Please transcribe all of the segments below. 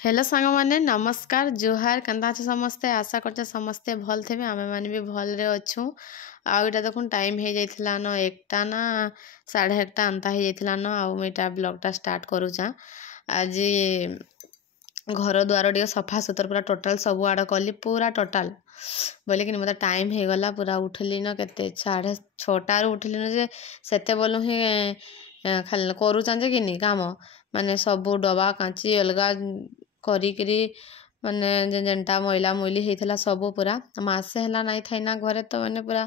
Hello सांग माने नमस्कार जोहार केनता छ समस्ते आशा करछे समस्ते भल थे आमे माने भी भल रे अछु आ इटा देखुन टाइम हे जाइथिला न एकटा ना 1:30 अंता हे जाइथिला न आ मेटा ब्लॉग टा स्टार्ट करूचा आज घर द्वार टे सफा सुतर पूरा टोटल सब आड़ कली पूरा टोटल बोले कि मत टाइम हे गला पूरा उठली न केते 6:30 उठली न जे सेते बोलू ही खाली करूचान जे कि काम माने सब डबा कांची अलगा करी माने जेनटा मैला मैली होता सब पूरा मसे है नाई थाइना घरे तो मैंने पूरा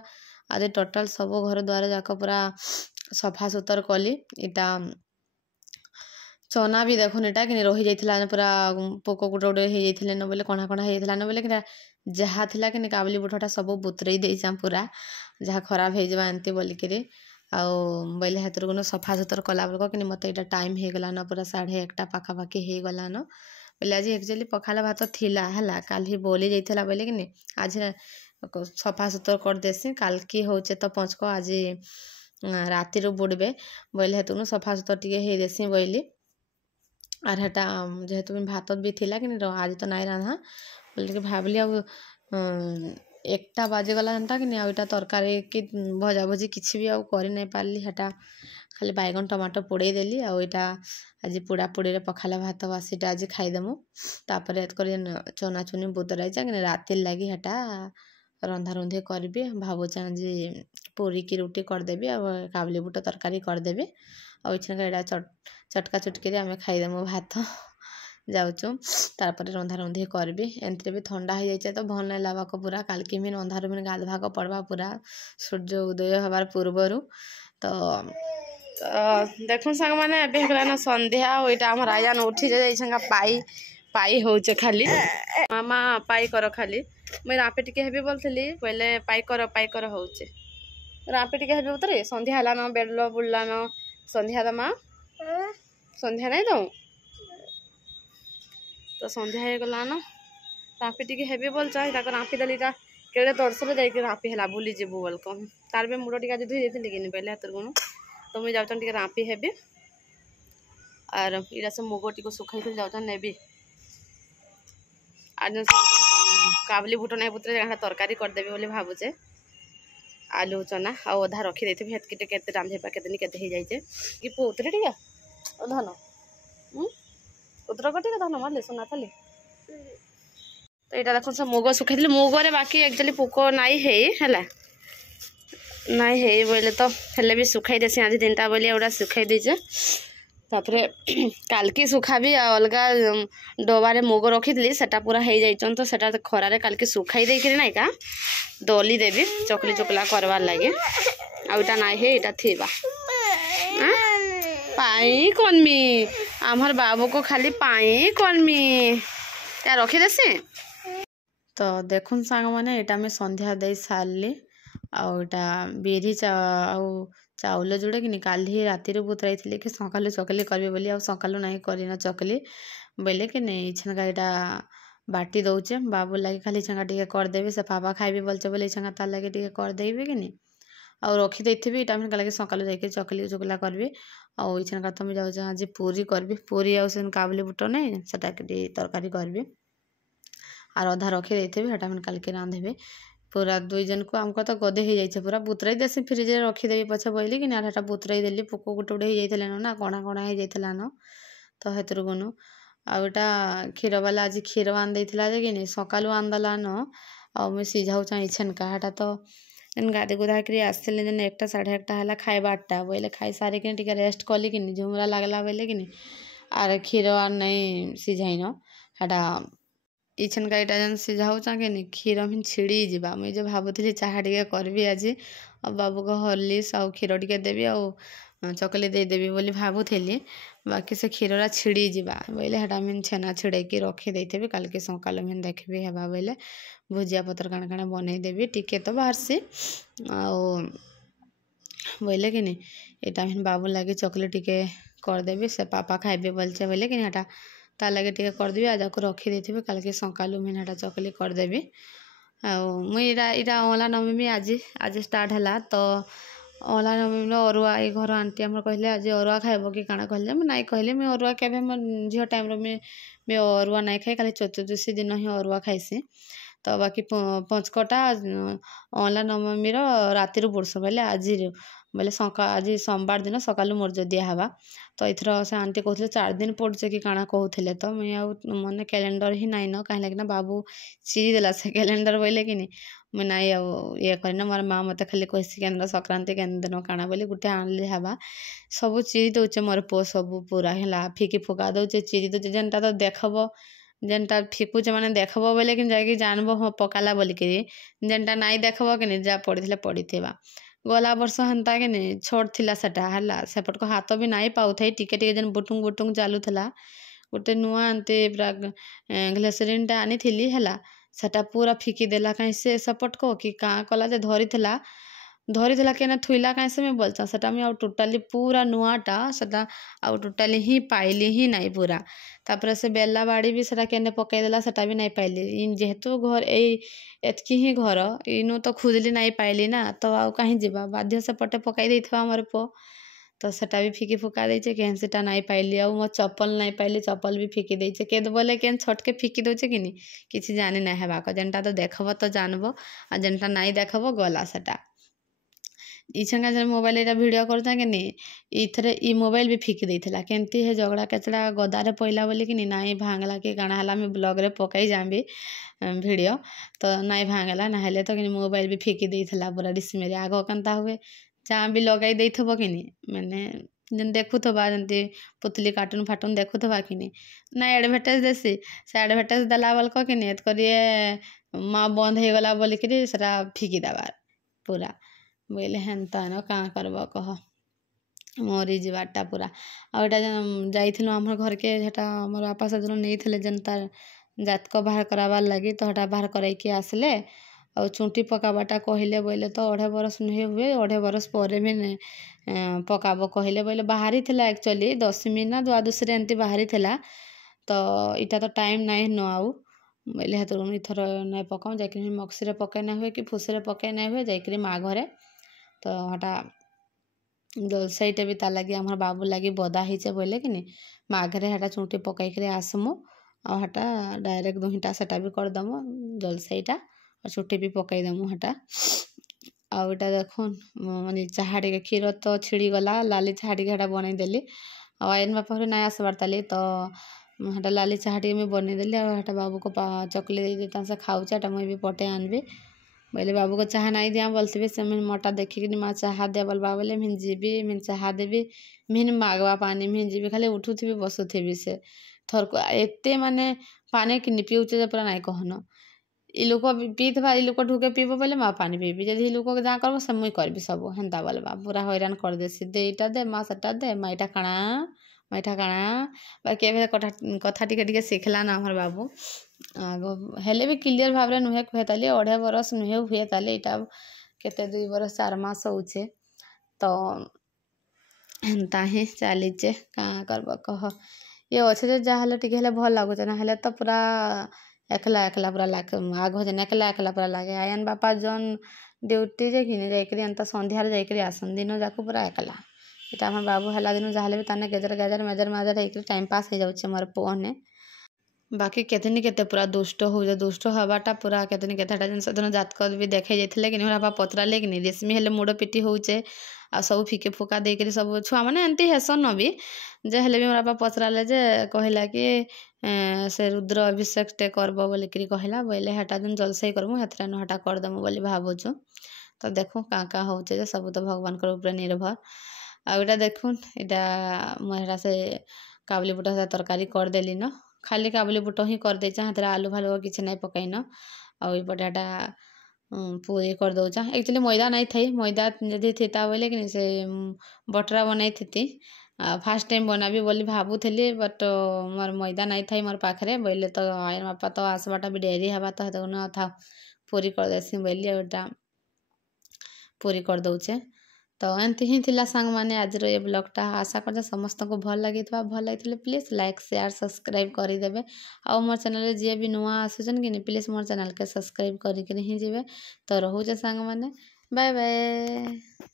आज टोटल सब घर द्वार जाक पूरा सफा सुतर कली इटा चना भी देखुन इटा कि रही जाइथिला पूरा पोक गुटे गुटे हो जाइथिले न बोले कणा कणा हो जाइथिला न बोले कि जहाँ थिला कि काबुली बुटटा सब बुतरई देइछाम पूरा जहाँ खराब हो जावा एंती बोलिकी आउ बोले हेतर को सफा सुतर कला बेलक कि मत यहाँ टाइम हो गला न पूरा 1:30 पाखापाखि हो गला न बोले आज एक्चुअली पखाला भात थिला है काल ही बोली जाइथिला बोले कि आज सफा सुतर कर देसी काल की होचे तो पचक आज राति बुड़बे बोले हेतु सफा सुतर टे हो देसी बोली आर हेटा जेहेतु भात भी थिला कि आज तो नाई रांधा बोले कि भावली आ 1टा बाजिगला हेन्ता कि आईटा तरकारी कि भजा भजी किसी भी आउ कर नहीं पार्ली हेटा खाली बैगन टमाटो पोड़े देली आईटा आज पोड़ा पोड़ी पखाला भात बासीटा आज खाईदेमु तापर चना चुनी बुतराई कि राति लगी हेटा रंधा रुंधी करी भावुचे आज पूरी की रुटी करदेवी आ काबुली बुट तरकारी करदेवी आईटा चटका चुटकी आम खाईदेमु भात जाऊँ तापर रंधा रुंधी करी एंतरे भी ठंडा हो जाए तो भल नहीं लगा पूरा काल की मिन अंधार मिन गाधवाक पड़वा पूरा सूर्य उदय हबार पूर्वर तो देखुन सांग मैंने ना संध्या वहीटा आम राजा उठी जाइए पाई पाई होचे खाली मामा पाई कर खाली मुई रापे टिके हेबी बोलथली पहले पाई कर होचे रापे टिके हेबी उतरे संध्या हला न बेडलो बुड़ला न संध्या दमा संध्या नहीं दो तो संध्या हो गला न रापी टिके हेबी बोल चाहे रापी देलीटा केड़े तड़सले जाइए रापी है भूली जीवु वेलकम तार भी मुड़ टे धोई जाती कि पहले हाथ गुण तो मुझे जाऊँ टे रापी हेबी और इरा से मुग टी सुखाई जाऊँ नेबी आज काबुली बुट नहीं बुतरे तरकारी करदेवी बोली भावुचे आलू चना आ अधा रखी देती हेतकी केते रांधेबा केते केते हो जाइए कि पुतरे टिके धन उतर टे धन मारे सुना थाली तो यहाँ देख से मुग सुखाई मुगरे बाकी एक्चुअली पोक नाई है नाई है बोले तो हेल्ले भी सुखाई देसी आज 3टा बोली एवढा सुखाई देचे तापर काल की सुखा भी अलगा डबारे मुग रखी थी सेटा पूरा हो जाइछन तो सेटा खरारे काल की सुखाई देकरी नाई का दली देवी चकली चकला करवार लगे आउटा नाई है इटा थिबा पाई कनमी आमर बाबू को खाली पाई कनमी क्या रखी देसी तो देखुन सांग मैंने यहाँ मैं संध्या दे सारली आटा बिरी चाउल जोड़े कि काली राति बुतराई थी कि सकालू चकली करी बोली आ सकालू ना करना चकली बोले कि नहीं छेगा यहाँ बाटी दौचे बाबू लगे खाली छेगा टे करदेवी से पापा खाइबे बोलचे बोले छेगा तार लगे टे करदेबी कि नहीं आउ रखी देथि इटा मैं लगे सकालू जाके चकली चुकला करी आउ छेगा तो मुझे जाऊँ आज पूरी करी पूरी आउन काबुली बुट नहीं से तरकारी करी आर अधा रखी देथि हेटा मैंने काल के रांधेबे पूरा 2 जन को आमको तो गदे हो जाइए पूरा बुतराई देसी फ्रिज में रखीदेवी पछे बोली कि हेटा बुतराई देली पोक गुटे गुटे हो जाते ना कणा कणा हो जाता न तो हेतर गुनु आटा क्षीर वाला आज क्षीर आन देला कि सकालू आनदेला न आ मुझे सीझाऊ चाहिए छेनका हेटा तो गाधे गुधाक आसले 1टा 1:30 है खाइबा 8टा बोले खाई सारिक टे रेस्ट कली कि झुमरा लगला बोले कि आर क्षीर आर नहीं सीझाइन हेटा इछनका इटा जन सीझाऊ कि क्षीर भी छिड़ी जावा मुझे भावुली चाहा टे करी आज बाबू को हॉर्लिक्स आउ क्षीर टे देवी आ चकली देदेवी बोली भावुली बाकी से क्षीररा छिड़ी जावा बोले हेटा मुझे छेना छिड़ेकी रखीदे काल के सकाल मुझे देखी हेबा बोले भुजिया पतर काण काण बनईदेवी टिके तो बाहरसी बोले कि यहाँ मैं बाबू लगे चकली टिके करदेवी से पापा खाइबे बोलचे बोले कि हेटा तार लगे टे करदेवी आज को रखीदे काल के सकालू मुझे हेटा चकली करदेवी मुझे इटा अला नवमी आज आज स्टार्ट है तो ଅଁଳା ନବମୀର ଅରୁଆ ଏଇ ଘର ଆଣ୍ଟି ଆମର କହିଲେ ଆଜି ଅରୁଆ ଖାଇବ କି କାଣା କହିଲେ ମୁଁ ନାଇଁ କହିଲି ମୁଇଁ ଅରୁଆ କେବେ ମୋ ଝିଅ ଟାଇମ୍ରେ ମୁଇଁ ଅରୁଆ ନାଇଁ ଖାଇ ଖାଲି ଚତୁର୍ଦ୍ଦଶୀ ଦିନ ହିଁ ଅରୁଆ ଖାଇସି। ତ ବାକି ପଞ୍ଚକଟା ଅଁଳା ନବମୀର ରାତିରୁ ବୁଡ଼୍ସୁଁ ବୋଇଲେ ଆଜିରୁ ବୋଇଲେ ଆଜି ସୋମବାର ଦିନ ସକାଳୁ ମୁର୍ଜ ଦିଆହେବା। ତ ଏଥର ସେ ଆଣ୍ଟି କହୁଥିଲେ 4 ଦିନ ପଡ଼ୁଛେ କି କାଣା କହୁଥିଲେ ତ ମୁଇଁ ଆଉ ମନେ କ୍ୟାଲେଣ୍ଡର ହିଁ ନାଇଁନ କାହିଁ ଲାଗିନା ବାବୁ ଚିରି ଦେଲା ସେ କ୍ୟାଲେଣ୍ଡର ବୋଇଲେ କିନି ମୁଇଁ ନାଇଁ ଆଉ ଇଏ କରିନ ମୋର ମା ମତେ ଖାଲି କହିସି କେନ୍ଦ୍ର ସଂକ୍ରାନ୍ତି କେନ୍ ଦିନ କାଣା ବୋଲି ଗୁଟେ ଆଣିଲେ ହେବା। ସବୁ ଚିରି ଦଉଛେ ମୋର ପୁଅ ସବୁ ପୁରା ହେଲା ଫିକି ଫୁକା ଦଉଛେ ଚିରି ଦଉଛେ ଯେନ୍ଟା ତ ଦେଖବ ଯେନ୍ଟା ଫିକୁଛେ ମାନେ ଦେଖବ ବୋଇଲେ କି ଯାଇକି ଜାଣବ ହଁ ପକାଲା ବୋଲିକିରି ଯେନ୍ଟା ନାଇଁ ଦେଖବ କିନି ଯାହା ପଡ଼ିଥିଲେ ପଡ଼ିଥିବା। ଗଲା ବର୍ଷ ହେନ୍ତା କିନି ଛୋଟ ଥିଲା ସେଟା ହେଲା ସେପଟକୁ ହାତ ବି ନାଇଁ ପାଉଥାଇ ଟିକେ ଟିକେ ଯେନ୍ ବୁଟୁଙ୍ଗ ବୁଟୁଙ୍ଗ ଚାଲୁଥିଲା। ଗୋଟେ ନୂଆ ଏମିତି ପୁରା ଗ୍ଲେସରିନ୍ଟା ଆଣିଥିଲି ହେଲା ସେଟା ପୁରା ଫିକି ଦେଲା କାହିଁ ସେ ସେପଟକୁ କି କାଁ କଲା ଯେ ଧରିଥିଲା କେନେ ଥୁଇଲା କାହିଁ ସେ ମୁଇଁ ବୋଲଛେଁ ସେଟା ମୁଇଁ ଆଉ ଟୋଟାଲି ପୁରା ନୂଆଟା ସେଟା ଆଉ ଟୋଟାଲି ହିଁ ପାଇଲି ହିଁ ନାଇଁ ପୁରା। ତାପରେ ସେ ବେଲା ବାଡ଼ି ବି ସେଟା କେନେ ପକେଇଦେଲା ସେଟା ବି ନାଇଁ ପାଇଲି ଯେହେତୁ ଘର ଏତ୍କି ହିଁ ଘର ଇନୁ ତ ଖୁଜଲି ନାଇଁ ପାଇଲି ନା ତ ଆଉ କାହିଁ ଯିବା ବାଧ୍ୟ ସେପଟେ ପକାଇ ଦେଇଥିବା ଆମର ପୁଅ। ତ ସେଟା ବି ଫିକି ଫୁକା ଦେଇଛେ କେନ୍ ସେଟା ନାଇଁ ପାଇଲି ଆଉ ମୋ ଚପଲ ନାଇଁ ପାଇଲି ଚପଲ ବି ଫିକି ଦେଇଛେ କେଦ ବୋଲେ କେନ୍ ଛଟକେ ଫିକି ଦଉଛେ କିନି କିଛି ଜାନି ନାଇଁ ହେବାକ ଯେନ୍ଟା ତ ଦେଖବ ତ ଜାଣବ ଆଉ ଯେନ୍ଟା ନାଇଁ ଦେଖବ ଗଲା ସେଟା। ଇଛେଙ୍କା ଯେନ୍ ମୋବାଇଲ ଏଇଟା ଭିଡ଼ିଓ କରୁଥାଏ କି ନି ଇଥିରେ ଇ ମୋବାଇଲ ବି ଫିକି ଦେଇଥିଲା କେମିତି ହେ ଝଗଡ଼ା କେଚଡ଼ା ଗଦାରେ ପଇଲା ବୋଲିକିନି ନାଇଁ ଭାଙ୍ଗଲା କି କାଣା ହେଲା ମୁଇଁ ବ୍ଲଗ୍ରେ ପକାଇ ଯାଆବି ଭିଡ଼ିଓ ତ ନାଇଁ ଭାଙ୍ଗଲା ନାହେଲେ ତ କିନି ମୋବାଇଲ ବି ଫିକି ଦେଇଥିଲା ପୁରା ଡିସମିରେ ଆଗ କେନ୍ତା ହୁଏ ଚାଁ ବି ଲଗାଇ ଦେଇଥିବ କିନି ମାନେ ଯେନ୍ ଦେଖୁଥିବା ଯେମିତି ପୁତଲି କାର୍ଟୁନ ଫାଟୁନ ଦେଖୁଥିବା କିନି ନାଇଁ ଆଡ଼ଭର୍ଟାଇଜ ଦେସି ସେ ଆଡ଼ଭର୍ଟାଇଜ ଦେଲା ବେଲକ କିନି ଏତକରି ମା ବନ୍ଦ ହେଇଗଲା ବୋଲିକିରି ସେଟା ଫିକି ଦେବାର୍ ପୁରା ବୋଇଲେ ହେନ୍ତା ନ କାଁ କରବ କହ ମରିଯିବାରଟା ପୁରା। ଆଉ ଏଇଟା ଯେନ୍ ଯାଇଥିଲୁ ଆମର ଘରକେ ସେଟା ଆମର ବାପା ସେଦିନ ନେଇଥିଲେ ଯେନ୍ ତାର ଜାତକ ବାହାର କରାବାର୍ ଲାଗି ତ ହେଟା ବାହାର କରାଇକି ଆସିଲେ ଆଉ ଚୁଣ୍ଟି ପକାବାଟା କହିଲେ ବୋଇଲେ ତ 2.5 ବରଷ ନୁହେଁ ହୁଏ 2.5 ବରଷ ପରେ ବି ପକାବ କହିଲେ ବୋଇଲେ ବାହାରିଥିଲା ଆକ୍ଚୁଆଲି 10મી ନା ଦ୍ୱାଦଶୀରେ ଏମିତି ବାହାରିଥିଲା ତ ଇଟା ତ ଟାଇମ୍ ନାଇଁ ନ ଆଉ ବୋଇଲେ ହେଥିରୁ ଇଥର ନାଇଁ ପକାଉଁ ଯାଇକିରି ମକ୍ସିରେ ପକାଇ ନାଇଁ ହୁଏ କି ଫୁସିରେ ପକାଇ ନାଇଁ ହୁଏ ଯାଇକିରି ମା ଘରେ ତ ହେଟା ଜଲସେଇଟା ବି ତାର୍ ଲାଗି ଆମର ବାବୁ ଲାଗି ବଦା ହେଇଛେ ବୋଇଲେ କିନି ମାଘରେ ହେଟା ଚୁଣ୍ଟି ପକାଇକିରି ଆସମୁ ଆଉ ହେଟା ଡାଇରେକ୍ଟ ଦୁହିଁଟା ସେଟା ବି କରିଦମୁ ଜଲସେଇଟା ଆଉ ଚୁଟି ବି ପକାଇଦମୁ ହେଟା। ଆଉ ଏଇଟା ଦେଖୁନ୍ ମାନେ ଚାହା ଟିକେ କ୍ଷୀର ତ ଛିଡ଼ିଗଲା ଲାଲି ଚାହା ଟିକେ ହେଟା ବନେଇଦେଲି ଆଉ ଆଇନ ବାପା ଘରେ ନାଇଁ ଆସିବାର୍ ତାଲି ତ ହେଟା ଲାଲି ଚାହା ଟିକେ ମୁଇଁ ବନେଇଦେଲି ଆଉ ହେଟା ବାବୁକୁ ଚକଲି ଦେଇଦେଇଥାନ୍ତି ସେ ଖାଉଛେ ହେଟା ମୁଇଁ ବି ପଟେ ଆନବି ବୋଇଲେ ବାବୁକୁ ଚାହା ନାଇଁ ଦିଆଁ ବୋଲଥିବି ସେ ମିନ୍ ମୋଟା ଦେଖିକିନି ମା ଚାହା ଦେ ବୋଲବା ବୋଲେ ମିନ୍ ଯିବି ମିନ୍ ଚାହା ଦେବି ମିନ୍ ମାଗବା ପାନି ମିନ୍ ଯିବି ଖାଲି ଉଠୁଥିବି ବସୁଥିବି ସେ ଥରକୁ ଏତେ ମାନେ ପାନି କିନି ପିଉଛେ ଯେ ପୁରା ନାଇଁ କହନ ଇ ଲୋକ ପିଇଥିବା ଇ ଲୋକ ଢୁକେ ପିଇବ ବୋଲେ ମା ପାନି ପିଇବି ଯଦି ଇ ଲୋକ ଯାଁ କରବ ସେ ମୁଇଁ କରିବି ସବୁ ହେନ୍ତା ବୋଲବା ପୁରା ହଇରାଣ କରିଦେସି ଦେ ଇଟା ଦେ ମା ସେଟା ଦେ ମା ଇଟା କାଣା ମା ଇଟା କାଣା ବାକି ଏବେ କଥା ଟିକେ ଟିକେ ଶିଖିଲା ନା ଆମର ବାବୁ ଆଗ ହେଲେ ବି କ୍ଲିୟର ଭାବରେ ନୁହେଁ କୁହେ ତାଲି 2.5 ବରଷ ନୁହେଁ ହୁଏ ତାଲି ଇଟା କେତେ 2 ବରଷ 4 ମାସ ହଉଛେ ତ ହେନ୍ତା ହିଁ ଚାଲିଛେ କାଁ କରବ କହ ଇଏ ଅଛେ ଯେ ଯାହା ହେଲେ ଟିକେ ହେଲେ ଭଲ ଲାଗୁଛେ ନା ହେଲେ ତ ପୁରା ଏକଲା ଏକଲା ପୁରା ଲାଗେ ଆଗ ଯେନ୍ ଏକଲା ଏକଲା ପୁରା ଲାଗେ ଆୟନ ବାପା ଜନ୍ ଡ୍ୟୁଟି ଯାଇକିନି ଯାଇକିରି ଏନ୍ତା ସନ୍ଧ୍ୟାରେ ଯାଇକିରି ଆସନ୍ ଦିନ ଯାକ ପୁରା ଏକଲା ଇଟା ଆମର ବାବୁ ହେଲା ଦିନ ଯାହାହେଲେ ବି ତାନେ ଗେଜର ଗେଜର ମେଜର ମେଜର ହେଇକିରି ଟାଇମ୍ ପାସ୍ ହେଇଯାଉଛେ ମୋର ପୁଅନେ ବାକି କେତେନି କେତେ ପୁରା ଦୁଷ୍ଟ ହଉଛେ ଦୁଷ୍ଟ ହବାଟା ପୁରା କେତେନି କେତେଟା ଜିନିଷ ସେଦିନ ଜାତକ ବି ଦେଖେଇ ଯାଇଥିଲେ କି ବାପା ପଚରାଲେ କି ନି ରେଶମୀ ହେଲେ ମୁଡ଼ ପିଟି ହଉଛେ ଆଉ ସବୁ ଫିକେ ଫୁକା ଦେଇକିରି ସବୁ ଛୁଆମାନେ ଏମିତି ହେସନ୍ ବି ଯେ ହେଲେ ବି ମୋର ବାପା ପଚରାଲେ ଯେ କହିଲା କି ସେ ରୁଦ୍ର ଅଭିଷେକଟେ କରବ ବୋଲିକିରି କହିଲା ବୋଇଲେ ହେଟା ଯେନ୍ ଜଲସେଇ କରମୁ ହେଥିରେ ନ ହେଟା କରିଦମୁ ବୋଲି ଭାବୁଛୁ ତ ଦେଖୁଁ କାଁ କାଁ ହଉଛେ ଯେ ସବୁ ତ ଭଗବାନଙ୍କର ଉପରେ ନିର୍ଭର। ଆଉ ଏଇଟା ଦେଖୁନ୍ ଏଇଟା ମୁଁ ହେଟା ସେ କାବୁଲି ବୁଟ ତରକାରୀ କରିଦେଲି ନ ଖାଲି କାବୁଲି ବୁଟ ହିଁ କରିଦେଇଛେ ହେଥିରେ ଆଲୁ ଫାଲୁ କିଛି ନାଇଁ ପକାଇନ ଆଉ ଏପଟେ ହେଟା ପୁରୀ କରିଦଉଛେଁ ଆକ୍ଚୁଆଲି ମଇଦା ନାଇଁ ଥାଇ ମଇଦା ଯଦି ଥିତା ବୋଇଲେ କି ସେ ବଟରା ବନେଇଥିତି ଫାର୍ଷ୍ଟ ଟାଇମ୍ ବନାବି ବୋଲି ଭାବୁଥିଲି ବଟ୍ ମୋର୍ ମଇଦା ନାଇଁ ଥାଇ ମୋର୍ ପାଖରେ ବୋଇଲେ ତ ଆଇନ ବାପା ତ ଆସବାଟା ବି ଡେରି ହେବା ତ ହେତକ ଥାଉ ପୁରୀ କରିଦେସି ବୋଇଲି ଆଉ ଏଟା ପୁରୀ କରିଦଉଛେ ତ ଏମିତି ହିଁ ଥିଲା ସାଙ୍ଗମାନେ ଆଜିର ଏ ବ୍ଲଗ୍ଟା ଆଶା କରୁଛେ ସମସ୍ତଙ୍କୁ ଭଲ ଲାଗିଥିବା ଭଲ ଲାଗିଥିଲେ ପ୍ଲିଜ୍ ଲାଇକ୍ ସେୟାର ସବସ୍କ୍ରାଇବ୍ କରିଦେବେ ଆଉ ମୋର୍ ଚ୍ୟାନେଲ୍ରେ ଯିଏ ବି ନୂଆ ଆସୁଛନ୍ କି ନି ପ୍ଲିଜ୍ ମୋର୍ ଚ୍ୟାନେଲ୍କେ ସବସ୍କ୍ରାଇବ୍ କରିକିରି ହିଁ ଯିବେ ତ ରହୁଛେ ସାଙ୍ଗମାନେ ବାଏ ବାଏ।